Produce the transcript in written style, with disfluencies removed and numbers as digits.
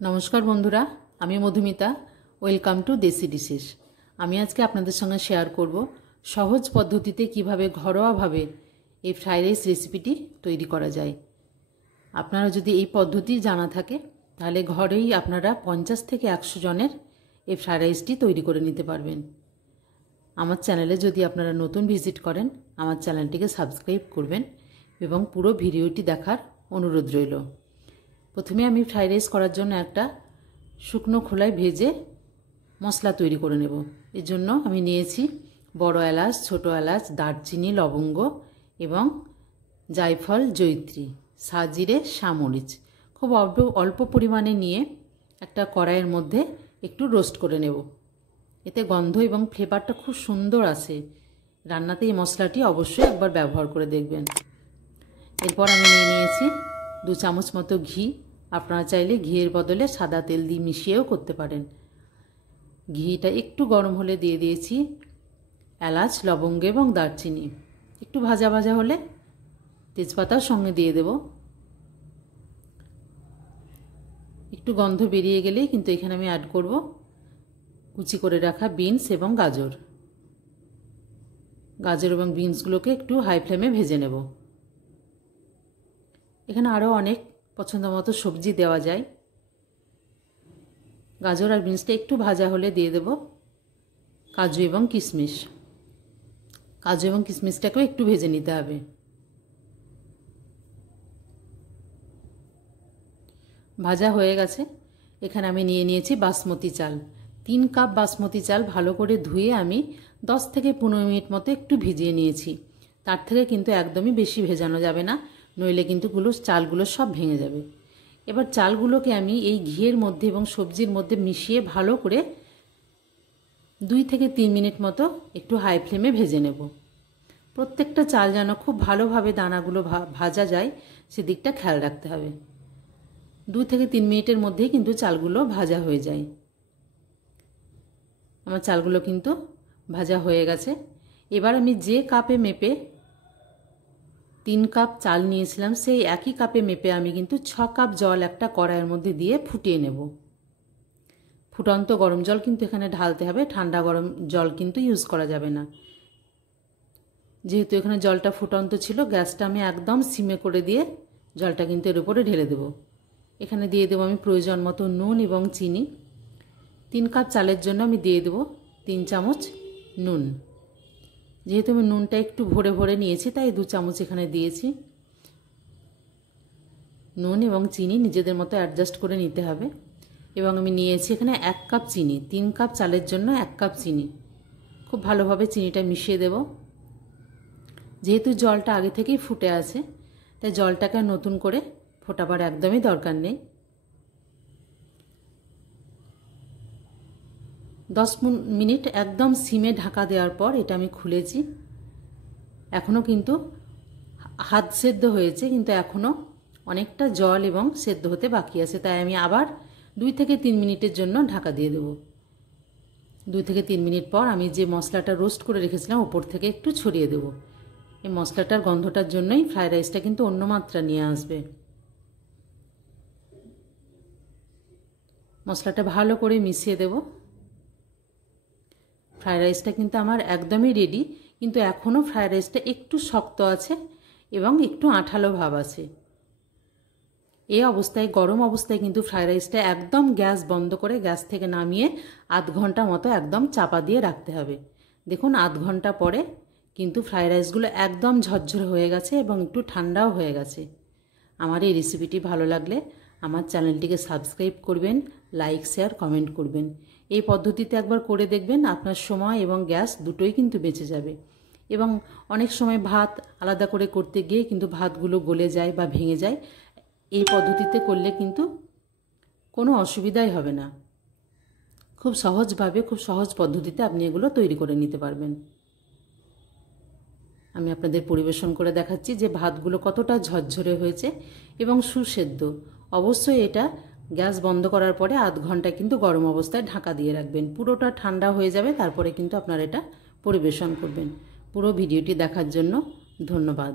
নমস্কার বন্ধুরা, আমি মধুমিতা। ওয়েলকাম টু দেশি ডিশেস। আমি আজকে আপনাদের সঙ্গে শেয়ার করব সহজ পদ্ধতিতে কিভাবে ঘরোয়াভাবে এই ফ্রাইড রাইস রেসিপিটি তৈরি করা যায়। আপনারা যদি এই পদ্ধতি জানা থাকে তাহলে ঘরেই আপনারা 50 থেকে 100 জনের এই ফ্রাইড রাইসটি তৈরি করে নিতে পারবেন। আমার চ্যানেলে যদি আপনারা নতুন ভিজিট করেন, আমার চ্যানেলটিকে সাবস্ক্রাইব করবেন এবং পুরো ভিডিওটি দেখার অনুরোধ রইল। প্রথমে আমি ফ্রাইড রাইস করার জন্য একটা শুকনো খোলায় ভেজে মশলা তৈরি করে নেব। এর জন্য আমি নিয়েছি বড় এলাচ, ছোট এলাচ, দারচিনি, লবঙ্গ এবং জায়ফল, জয়িত্রী, সাজিরে, সামরিচ খুব অল্প পরিমাণে নিয়ে একটা কড়াইয়ের মধ্যে একটু রোস্ট করে নেব। এতে গন্ধ এবং ফ্লেভারটা খুব সুন্দর আসে। রান্নাতে এই মশলাটি অবশ্যই একবার ব্যবহার করে দেখবেন। এরপর আমি নিয়েছি 2 চামচ মতো ঘি। আপনারা চাইলে ঘিয়ের বদলে সাদা তেল দিয়ে মিশিয়েও করতে পারেন। ঘিটা একটু গরম হলে দিয়ে দিয়েছি এলাচ, লবঙ্গ এবং দারচিনি। একটু ভাজা ভাজা হলে তেজপাতার সঙ্গে দিয়ে দেব। একটু গন্ধ বেরিয়ে গেলেই কিন্তু এখানে আমি অ্যাড করব কুচি করে রাখা বিনস এবং গাজর। গাজর এবং বিনসগুলোকে একটু হাই ফ্লেমে ভেজে নেব। এখানে আরও অনেক পছন্দ মতো সবজি দেওয়া যায়। গাজর আর বিনসটা একটু ভাজা হলে দিয়ে দেব কাজু এবং কিশমিশ। কাজু এবং কিশমিশটাকেও একটু ভেজে নিতে হবে। ভাজা হয়ে গেছে। এখানে আমি নিয়েছি বাসমতি চাল। 3 কাপ বাসমতি চাল ভালো করে ধুয়ে আমি 10 থেকে 15 মিনিট মতো একটু ভিজিয়ে নিয়েছি। তার থেকে কিন্তু একদমই বেশি ভেজানো যাবে না, নইলে কিন্তু চালগুলো সব ভেঙে যাবে। এবার চালগুলোকে আমি এই ঘিয়ের মধ্যে এবং সবজির মধ্যে মিশিয়ে ভালো করে 2 থেকে 3 মিনিট মতো একটু হাই ফ্লেমে ভেজে নেব। প্রত্যেকটা চাল যেন খুব ভালোভাবে দানাগুলো ভাজা যায় সেদিকটা খেয়াল রাখতে হবে। 2 থেকে 3 মিনিটের মধ্যেই কিন্তু চালগুলো ভাজা হয়ে যায়। আমার চালগুলো কিন্তু ভাজা হয়ে গেছে। এবার আমি যে কাপে মেপে 3 কাপ চাল নিয়েছিলাম সেই একই কাপে মেপে আমি কিন্তু 6 কাপ জল একটা কড়াইয়ের মধ্যে দিয়ে ফুটিয়ে নেব। ফুটন্ত গরম জল কিন্তু এখানে ঢালতে হবে, ঠান্ডা গরম জল কিন্তু ইউজ করা যাবে না। যেহেতু এখানে জলটা ফুটন্ত ছিল, গ্যাসটা আমি একদম সিমে করে দিয়ে জলটা কিন্তু এর উপরে ঢেলে দেব। এখানে দিয়ে দেবো আমি প্রয়োজন মতো নুন এবং চিনি। 3 কাপ চালের জন্য আমি দিয়ে দেবো 3 চামচ নুন। যেহেতু আমি নুনটা একটু ভরে ভরে নিয়েছি তাই 2 চামচ এখানে দিয়েছি। নুন এবং চিনি নিজেদের মতো অ্যাডজাস্ট করে নিতে হবে। এবং আমি নিয়েছি এখানে 1 কাপ চিনি। 3 কাপ চালের জন্য 1 কাপ চিনি। খুব ভালোভাবে চিনিটা মিশিয়ে দেব। যেহেতু জলটা আগে থেকেই ফুটে আছে তাই জলটাকে নতুন করে ফোটাবার একদমই দরকার নেই। 10 মিনিট একদম সিমে ঢাকা দেওয়ার পর এটা আমি খুলেছি। এখনও কিন্তু হাত সেদ্ধ হয়েছে, কিন্তু এখনও অনেকটা জল এবং সেদ্ধ হতে বাকি আছে। তাই আমি আবার 2 থেকে 3 মিনিটের জন্য ঢাকা দিয়ে দেব। 2 থেকে 3 মিনিট পর আমি যে মশলাটা রোস্ট করে রেখেছিলাম উপর থেকে একটু ছড়িয়ে দেব। এই মশলাটার গন্ধটার জন্যই ফ্রাইড রাইসটা কিন্তু অন্য মাত্রা নিয়ে আসবে। মশলাটা ভালো করে মিশিয়ে দেব। ফ্রাইড রাইসটা কিন্তু আমার একদমই রেডি, কিন্তু এখনও ফ্রাইড রাইসটা একটু শক্ত আছে এবং একটু আঠালো ভাব আছে। এই অবস্থায়, গরম অবস্থায় কিন্তু ফ্রাইড রাইসটা একদম গ্যাস বন্ধ করে গ্যাস থেকে নামিয়ে আধ ঘন্টা মতো একদম চাপা দিয়ে রাখতে হবে। দেখুন আধ ঘন্টা পরে কিন্তু ফ্রাইড রাইসগুলো একদম ঝরঝরে হয়ে গেছে এবং একটু ঠান্ডাও হয়ে গেছে। আমার এই রেসিপিটি ভালো লাগলে আমার চ্যানেলটিকে সাবস্ক্রাইব করবেন, লাইক, শেয়ার, কমেন্ট করবেন। এই পদ্ধতিতে একবার করে দেখবেন, আপনার সময় এবং গ্যাস দুটোই কিন্তু বেঁচে যাবে। এবং অনেক সময় ভাত আলাদা করে করতে গিয়ে কিন্তু ভাতগুলো গলে যায় বা ভেঙে যায়। এই পদ্ধতিতে করলে কিন্তু কোনো অসুবিধাই হবে না। খুব সহজভাবে, খুব সহজ পদ্ধতিতে আপনি এগুলো তৈরি করে নিতে পারবেন। আমি আপনাদের পরিবেশন করে দেখাচ্ছি যে ভাতগুলো কতটা ঝরঝরে হয়েছে এবং সুসেদ্ধ। অবশ্যই এটা গ্যাস বন্ধ করার পরে আধ ঘন্টা কিন্তু গরম অবস্থায় ঢাকা দিয়ে রাখবেন। পুরোটা ঠান্ডা হয়ে যাবে, তারপরে কিন্তু আপনারা এটা পরিবেশন করবেন। পুরো ভিডিওটি দেখার জন্য ধন্যবাদ।